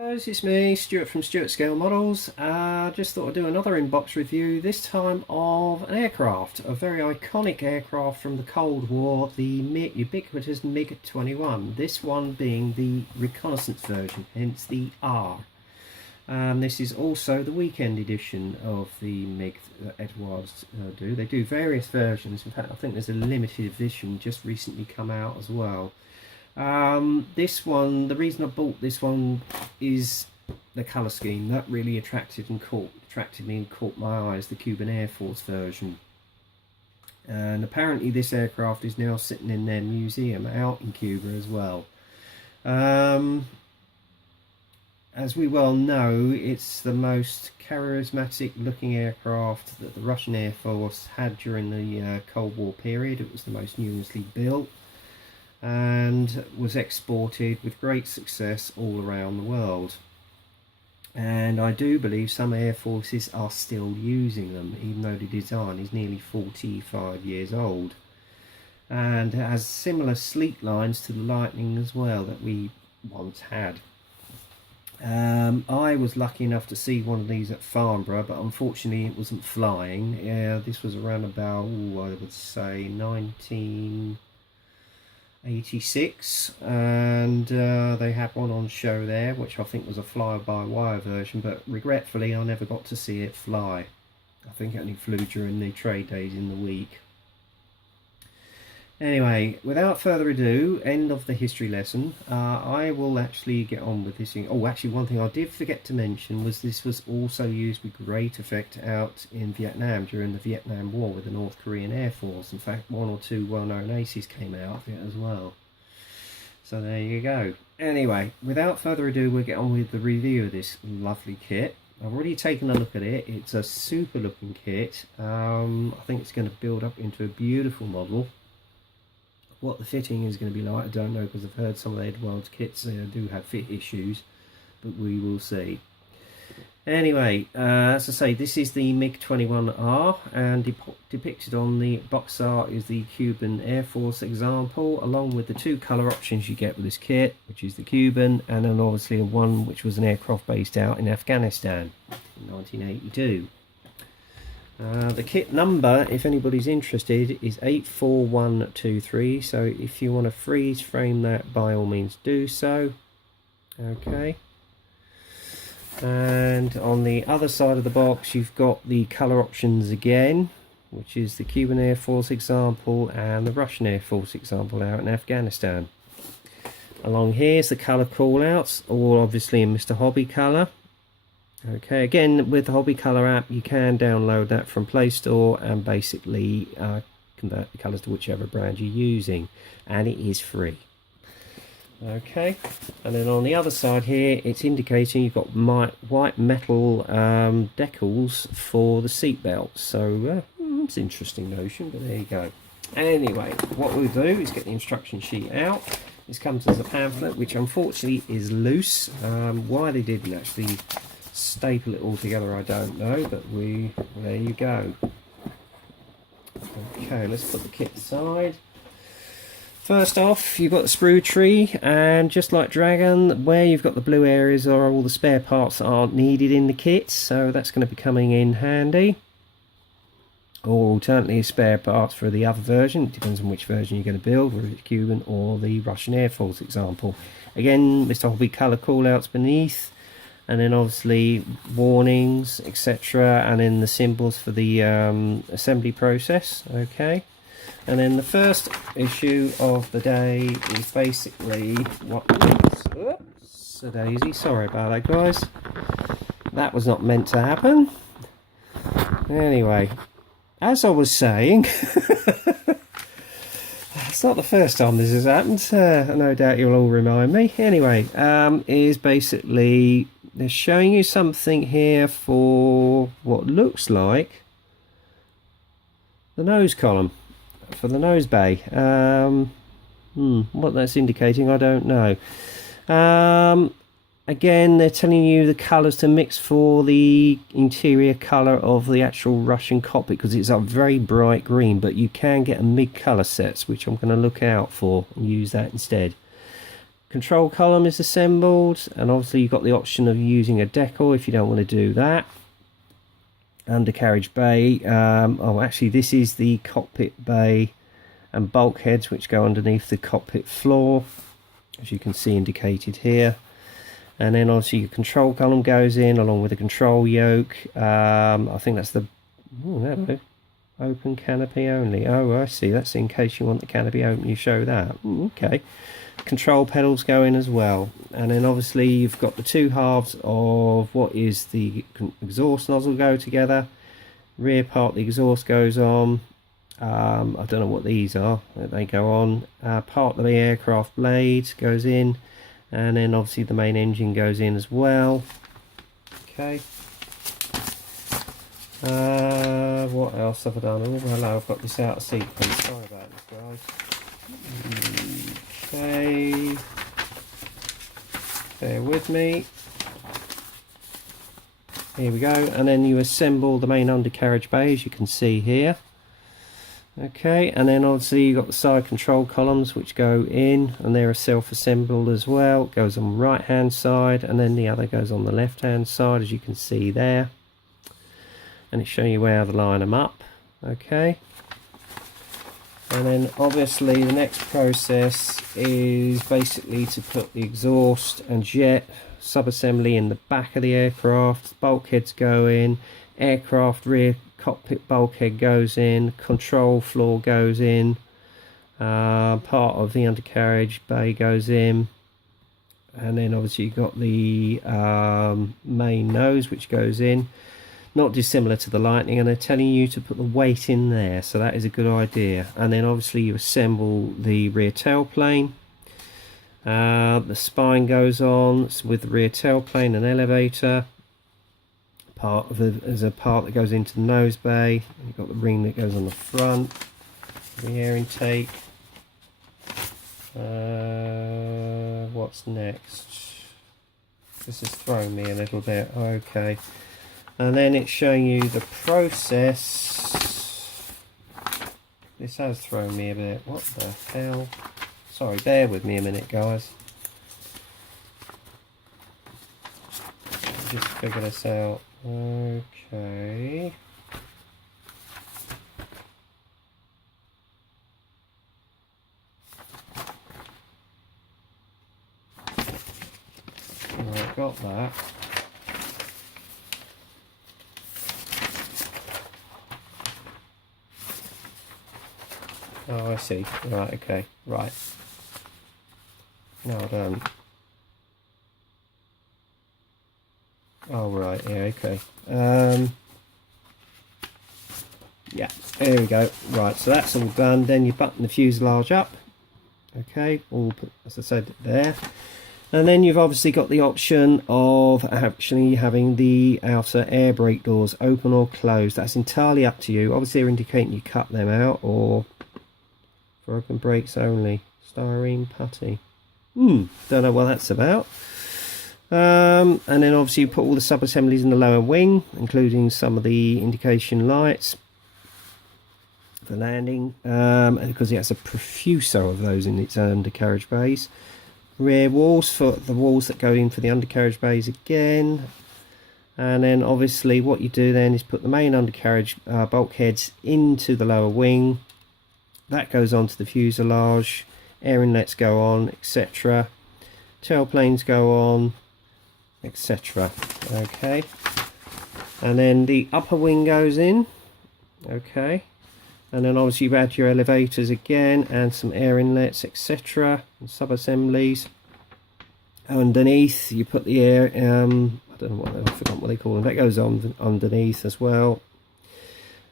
Guys, it's me, Stuart from Stuart Scale Models. Just thought I'd do another inbox review, this time of an aircraft, a very iconic aircraft from the Cold War, the ubiquitous MiG-21. This one being the reconnaissance version, hence the R. This is also the weekend edition of the MiG that Eduards do. They do various versions. In fact, I think there's a limited edition just recently come out as well. This one, the reason I bought this one is the colour scheme. That really attracted me and caught my eyes, the Cuban Air Force version. And apparently this aircraft is now sitting in their museum out in Cuba as well. As we well know, it's the most charismatic looking aircraft that the Russian Air Force had during the Cold War period. It was the most numerously built and was exported with great success all around the world. And I do believe some air forces are still using them, even though the design is nearly 45 years old. And it has similar sleek lines to the Lightning as well that we once had. I was lucky enough to see one of these at Farnborough, but unfortunately it wasn't flying. This was around about, I would say, 1986, and they had one on show there, which I think was a fly-by-wire version, but regretfully I never got to see it fly. I think it only flew during the trade days in the week. Anyway, without further ado, end of the history lesson. I will actually get on with this thing. Oh, actually, one thing I did forget to mention was this was also used with great effect out in Vietnam during the Vietnam War with the North Korean Air Force. In fact, one or two well-known aces came out of it as well. So there you go. Anyway, without further ado, we'll get on with the review of this lovely kit. I've already taken a look at it. It's a super looking kit. I think it's going to build up into a beautiful model. What the fitting is going to be like, I don't know, because I've heard some of the Eduard's kits do have fit issues, but we will see. Anyway, as I say, this is the MiG-21R, and depicted on the box art is the Cuban Air Force example, along with the two colour options you get with this kit, which is the Cuban, and then obviously one which was an aircraft based out in Afghanistan in 1982. The kit number, if anybody's interested, is 84123, so if you want to freeze frame that, by all means do so. Okay. And on the other side of the box you've got the colour options again, which is the Cuban Air Force example and the Russian Air Force example out in Afghanistan. Along here is the colour callouts, all obviously in Mr. Hobby colour. Okay, again with the Hobby Colour app you can download that from Play Store and basically convert the colours to whichever brand you're using, and it is free. Okay, and then on the other side here it's indicating you've got white metal decals for the seat belts, so it's an interesting notion, but there you go. Anyway, what we'll do is get the instruction sheet out. This comes as a pamphlet, which unfortunately is loose. Why they didn't actually staple it all together I don't know, but there you go. Okay, let's put the kit aside. First off, you've got the sprue tree, and just like Dragon, where you've got the blue areas are all the spare parts that aren't needed in the kit, so that's going to be coming in handy. Or alternately spare parts for the other version. It depends on which version you're going to build, whether it's Cuban or the Russian Air Force example. Again, Mr. Hobby colour callouts beneath, and then obviously warnings, etc., and then the symbols for the assembly process. Okay, and then the first issue of the day is basically what oops, a daisy, sorry about that guys, that was not meant to happen. Anyway, as I was saying, it's not the first time this has happened, no doubt you'll all remind me. Anyway, is basically they're showing you something here for what looks like the nose column for the nose bay. What that's indicating I don't know. Again, they're telling you the colours to mix for the interior colour of the actual Russian cockpit, because it's a very bright green, but you can get a MiG colour sets, which I'm going to look out for and use that instead. Control column is assembled, and obviously you've got the option of using a decal if you don't want to do that. Undercarriage bay. Oh, actually, this is the cockpit bay and bulkheads which go underneath the cockpit floor, as you can see indicated here. And then obviously your control column goes in along with the control yoke. I think that's the open canopy only. Oh, I see. That's in case you want the canopy open, you show that. Okay. Control pedals go in as well. And then obviously you've got the two halves of what is the exhaust nozzle go together. Rear part, the exhaust goes on. I don't know what these are. They go on. Part of the aircraft blade goes in. And then obviously the main engine goes in as well. Okay. What else have I done? Oh, hello, I've got this out of sequence. Sorry about this, guys. Okay. Bear with me. Here we go. And then you assemble the main undercarriage bay, as you can see here. Okay, and then obviously you've got the side control columns which go in, and they're self-assembled as well. It goes on the right hand side, and then the other goes on the left hand side, as you can see there. And it's showing you how to line them up. Okay, and then obviously the next process is basically to put the exhaust and jet sub-assembly in the back of the aircraft. Bulkheads go in, aircraft rear cockpit bulkhead goes in, control floor goes in, part of the undercarriage bay goes in, and then obviously you've got the main nose which goes in, not dissimilar to the Lightning, and they're telling you to put the weight in there, so that is a good idea. And then obviously you assemble the rear tailplane. The spine goes on with the rear tailplane and elevator. Part of there's a part that goes into the nose bay. You've got the ring that goes on the front, the air intake. What's next? This has thrown me a little bit. Okay, and then it's showing you the process. This has thrown me a bit. What the hell? Sorry, bear with me a minute, guys. Just figure this out. Okay. Right, got that. Oh, I see. Right, okay. Right. No, I don't. Oh, right, yeah, okay. Yeah, there we go. Right, so that's all done. Then you button the fuselage up. Okay, all put, as I said, there. And then you've obviously got the option of actually having the outer air brake doors open or closed. That's entirely up to you. Obviously, they're indicating you cut them out, or for open brakes only. Styrene putty. Don't know what that's about. And then obviously you put all the sub-assemblies in the lower wing, including some of the indication lights for landing, because it has a profuso of those in its undercarriage bays. Rear walls for the walls that go in for the undercarriage bays again. And then obviously what you do then is put the main undercarriage bulkheads into the lower wing. That goes onto the fuselage, air inlets go on, etc. Tailplanes go on, etc. Okay, and then the upper wing goes in. Okay, and then obviously you add your elevators again and some air inlets, etc. and sub-assemblies. Underneath you put the air, I don't know what, I forgot what they call them. That goes on underneath as well.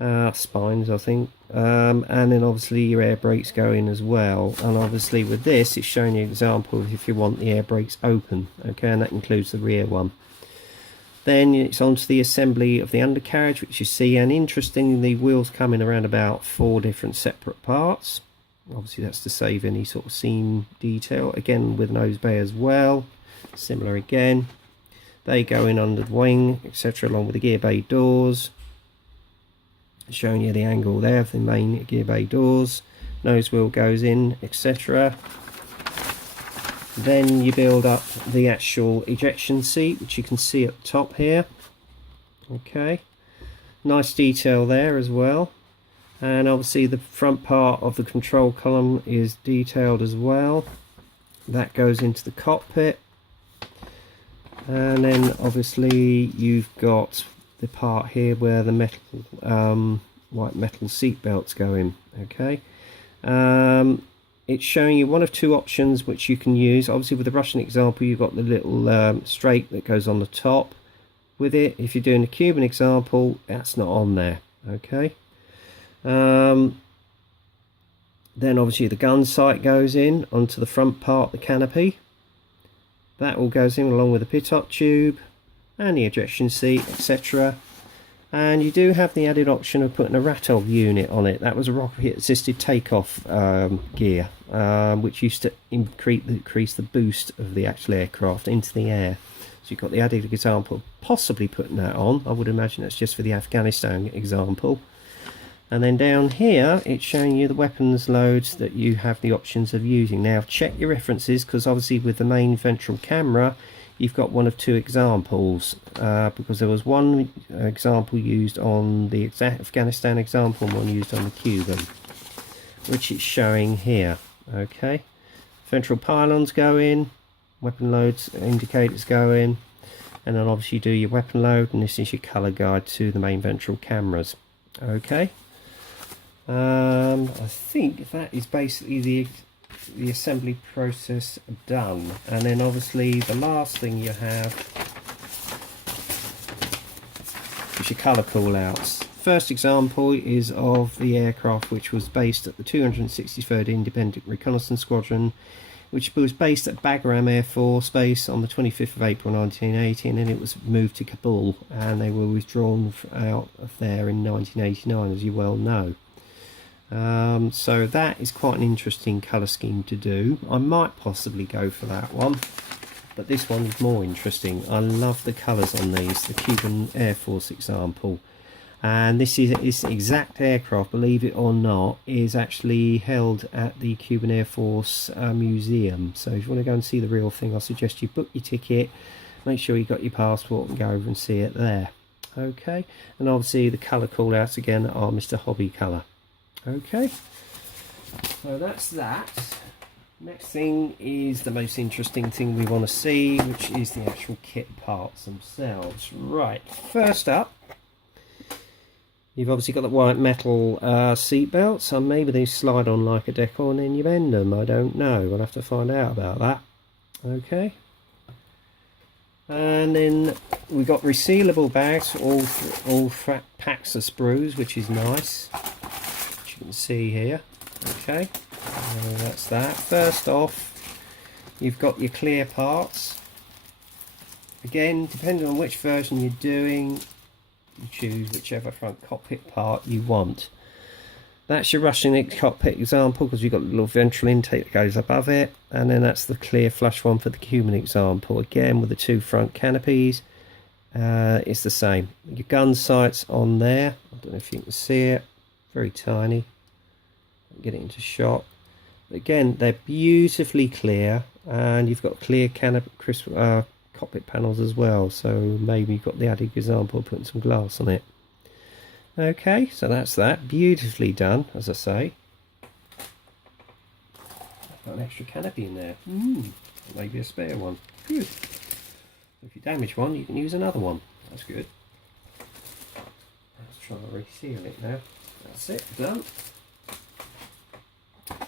Spines, I think, and then obviously your air brakes go in as well. And obviously with this it's showing you an example of if you want the air brakes open. Okay, and that includes the rear one. Then it's onto the assembly of the undercarriage, which you see, and interestingly the wheels come in around about 4 different separate parts. Obviously that's to save any sort of seam detail. Again with nose bay as well, similar again. They go in under the wing, etc., along with the gear bay doors. Showing you the angle there of the main gear bay doors. Nose wheel goes in, etc. Then you build up the actual ejection seat, which you can see at the top here. Okay, nice detail there as well. And obviously the front part of the control column is detailed as well. That goes into the cockpit. And then obviously you've got the part here where the metal white metal seat belts go in. Okay, it's showing you one of two options which you can use. Obviously with the Russian example you've got the little straight that goes on the top with it. If you're doing the Cuban example, that's not on there. Okay, then obviously the gun sight goes in onto the front part of the canopy. That all goes in along with the pitot tube and the ejection seat, etc. And you do have the added option of putting a Ratov unit on it. That was a rocket assisted takeoff gear, which used to increase the boost of the actual aircraft into the air. So you've got the added example of possibly putting that on. I would imagine that's just for the Afghanistan example. And then down here it's showing you the weapons loads that you have the options of using. Now check your references, because obviously with the main ventral camera you've got one of two examples, because there was one example used on the Afghanistan example and one used on the Cuban, which it's showing here. Okay, ventral pylons go in, weapon loads indicators go in, and then obviously you do your weapon load, and this is your colour guide to the main ventral cameras. Okay, I think that is basically the assembly process done. And then obviously the last thing you have is your colour callouts. First example is of the aircraft which was based at the 263rd Independent Reconnaissance Squadron, which was based at Bagram Air Force Base on the 25th of April 1980, and then it was moved to Kabul, and they were withdrawn out of there in 1989, as you well know. So that is quite an interesting colour scheme to do. I might possibly go for that one, but this one is more interesting. I love the colours on these, the Cuban Air Force example. And this exact aircraft, believe it or not, is actually held at the Cuban Air Force Museum. So if you want to go and see the real thing, I suggest you book your ticket, make sure you've got your passport, and go over and see it there. Okay, and obviously the colour callouts again are Mr. Hobby Colour. Okay, so that's that. Next thing is the most interesting thing we want to see, which is the actual kit parts themselves. Right, first up, you've obviously got the white metal seat belts, so maybe they slide on like a decal and then you bend them. I don't know, we'll have to find out about that. Okay, and then we got resealable bags, all packs of sprues, which is nice. You can see here. Okay, that's that. First off, you've got your clear parts. Again, depending on which version you're doing, you choose whichever front cockpit part you want. That's your Russian cockpit example, because you've got a little ventral intake that goes above it, and then that's the clear flush one for the Cuban example. Again, with the two front canopies, it's the same. Your gun sights on there. I don't know if you can see it. Very tiny. Get it into shot. But again, they're beautifully clear, and you've got clear cockpit panels as well. So maybe you've got the added example of putting some glass on it. Okay, so that's that. Beautifully done, as I say. I've got an extra canopy in there. Maybe a spare one. Good. If you damage one, you can use another one. That's good. Let's try and reseal it now. That's it, done.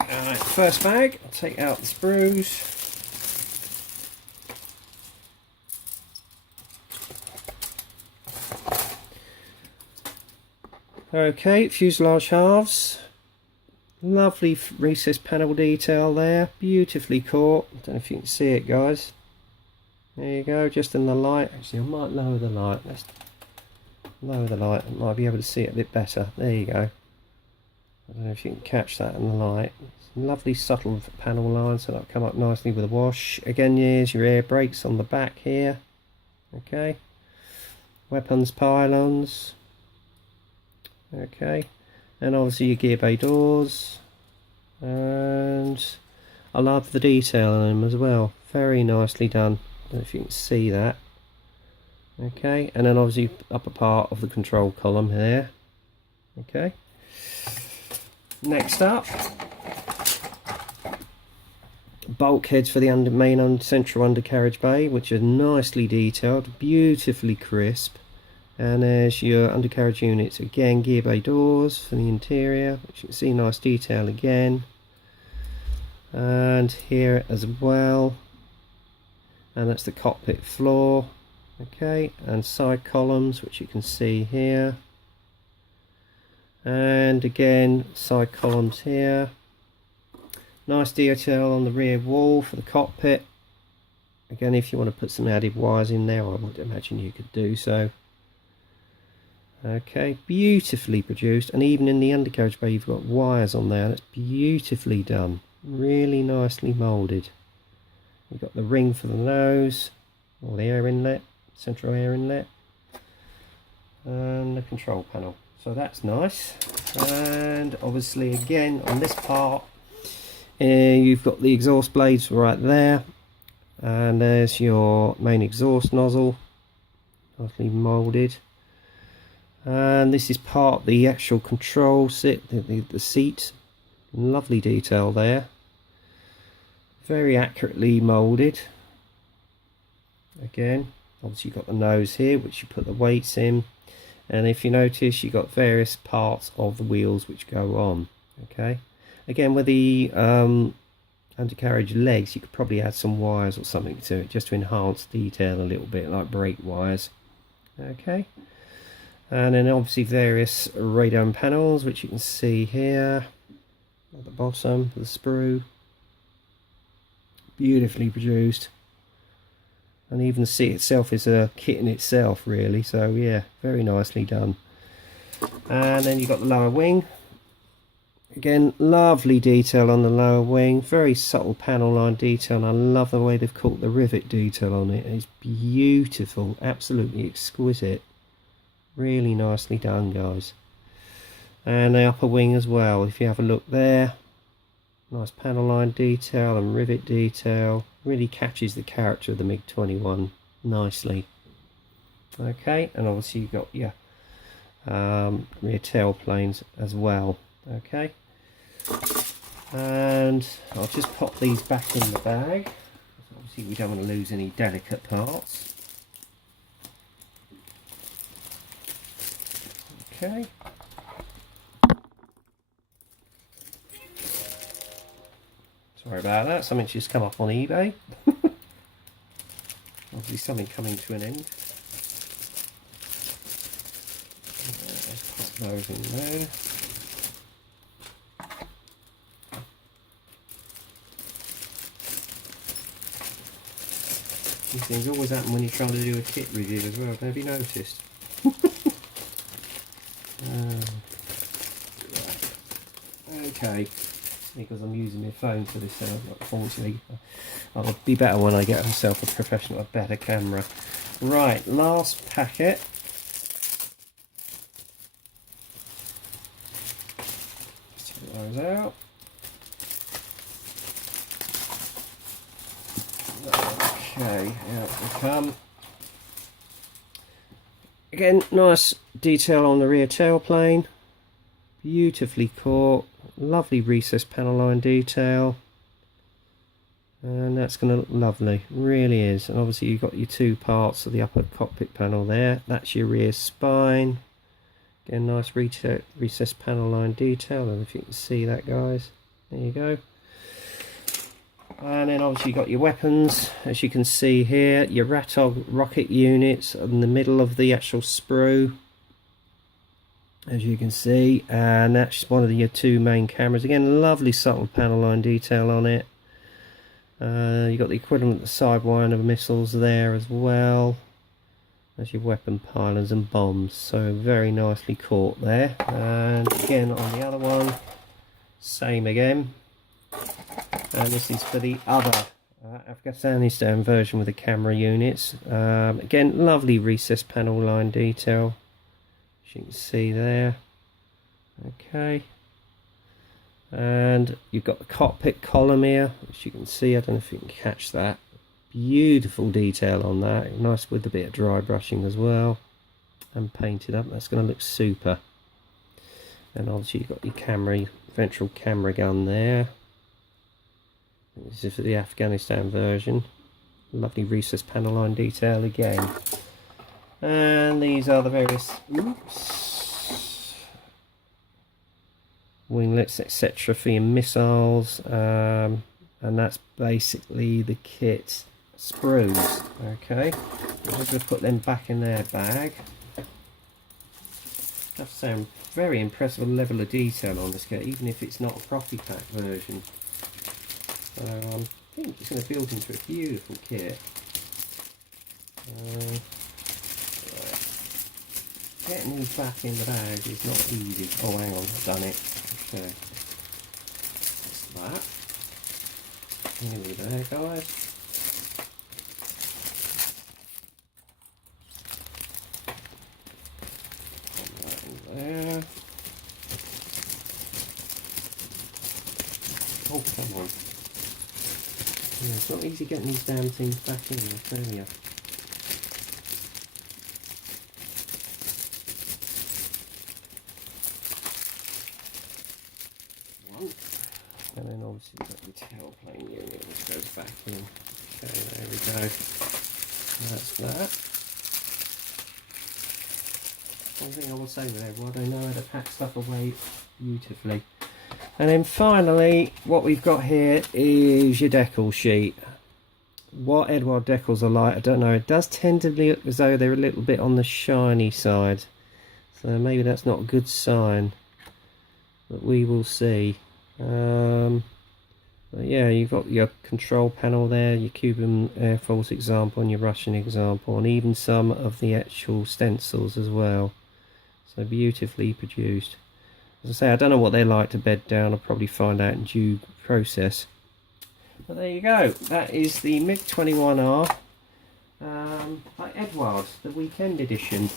Alright, first bag, I'll take out the sprues. Okay, fuselage halves. Lovely recessed panel detail there, beautifully caught. I don't know if you can see it, guys. There you go, just in the light. Actually, I might lower the light. Let's lower the light, I might be able to see it a bit better. There you go. I don't know if you can catch that in the light. Some lovely subtle panel lines, so that'll come up nicely with a wash. Again, here's your air brakes on the back here. Okay. Weapons pylons. Okay. And obviously your gear bay doors. And I love the detail on them as well, very nicely done. I don't know if you can see that. Okay, and then obviously upper part of the control column here. Okay, next up, bulkheads for the main central undercarriage bay, which are nicely detailed, beautifully crisp. And there's your undercarriage units, again gear bay doors for the interior, which you can see nice detail again, and here as well, and that's the cockpit floor. Okay, and side columns, which you can see here, and again side columns here. Nice detail on the rear wall for the cockpit. Again, if you want to put some added wires in there, I would imagine you could do so. Okay, beautifully produced, and even in the undercarriage bay you've got wires on there. That's beautifully done, really nicely moulded. You've got the ring for the nose, or the air inlet, central air inlet, and the control panel. So that's nice. And obviously again on this part, you've got the exhaust blades right there, and there's your main exhaust nozzle, nicely moulded. And this is part of the actual control the seat. Lovely detail there, very accurately moulded. Again, obviously you've got the nose here, which you put the weights in, and if you notice you've got various parts of the wheels which go on. Okay, again with the undercarriage legs you could probably add some wires or something to it just to enhance detail a little bit, like brake wires. Okay, and then obviously various radome panels, which you can see here at the bottom, the sprue, beautifully produced. And even the seat itself is a kit in itself really, so yeah, very nicely done. And then you've got the lower wing. Again, lovely detail on the lower wing, very subtle panel line detail, and I love the way they've caught the rivet detail on it. It's beautiful, absolutely exquisite. Really nicely done, guys. And the upper wing as well, if you have a look there, nice panel line detail and rivet detail, really catches the character of the MiG-21 nicely. Okay, and obviously you've got your rear tail planes as well. Okay, and I'll just pop these back in the bag. Obviously we don't want to lose any delicate parts. Okay. Sorry about that, something's just come up on eBay. Obviously something coming to an end. Let's pop those in there. These things always happen when you're trying to do a kit review as well, have you noticed? Okay, because I'm using my phone for this, unfortunately. I'll be better when I get myself a professional, a better camera. Right, last packet. Let's take those out. Okay, out they come. Again, nice detail on the rear tailplane, beautifully caught, lovely recessed panel line detail, and that's going to look lovely, really is. And obviously you've got your two parts of the upper cockpit panel there, that's your rear spine. Again, nice recessed panel line detail, and if you can see that, guys, there you go. And then obviously you've got your weapons, as you can see here, your Ratog rocket units in the middle of the actual sprue, as you can see, and that's one of your two main cameras. Again, lovely subtle panel line detail on it. You've got the equivalent of sidewinder missiles there as well as your weapon pylons and bombs, so very nicely caught there. And again on the other one, same again. And this is for the other Afghanistan version with the camera units. Again, lovely recessed panel line detail, as you can see there. Okay, And you've got the cockpit column here, which you can see. I don't know if you can catch that. Beautiful detail on that, nice with a bit of dry brushing as well, and painted up. That's going to look super. And obviously you've got your camera, ventral camera gun there. This is for the Afghanistan version. Lovely recessed panel line detail again. And these are the various winglets, etc. for your missiles, and that's basically the kit sprues. Okay, I'm just going to put them back in their bag. That sounds very impressive level of detail on this kit, even if it's not a property pack version. So I think it's going to build into a beautiful kit. Right. Getting these back in the bag is not easy. Oh, hang on, I've done it. Okay. That's that. Nearly there, guys. Put that in there. Oh, come on. Yeah, it's not easy getting these damn things back in, I tell you. And then obviously you've got your tailplane unit which goes back in. Okay, there we go. That's that. One thing I will say with Eduard, they know how to pack stuff away beautifully. And then finally, what we've got here is your decal sheet. What Eduard decals are like, I don't know. It does tend to look as though they're a little bit on the shiny side. So maybe that's not a good sign. But we will see. But yeah, you've got your control panel there, your Cuban Air Force example and your Russian example, and even some of the actual stencils as well. So beautifully produced. As I say, I don't know what they like to bed down. I'll probably find out in due process. But there you go. That is the MiG-21R by Eduard, the weekend edition.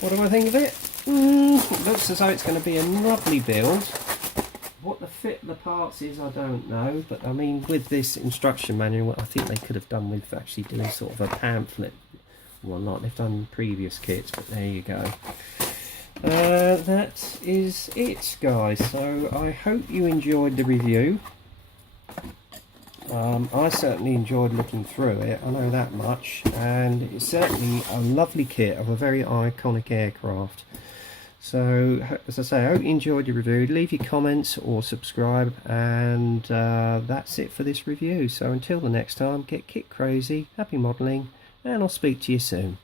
What do I think of it? It looks as though it's going to be a lovely build. What the fit of the parts is, I don't know, but I mean, with this instruction manual, what I think they could have done with actually doing sort of a pamphlet. Well, not they've done previous kits, but there you go. That is it, guys. So I hope you enjoyed the review. I certainly enjoyed looking through it, I know that much, and it's certainly a lovely kit of a very iconic aircraft. So, as I say, I hope you enjoyed your review. Leave your comments or subscribe, and that's it for this review. So until the next time, get kit crazy, happy modelling, and I'll speak to you soon.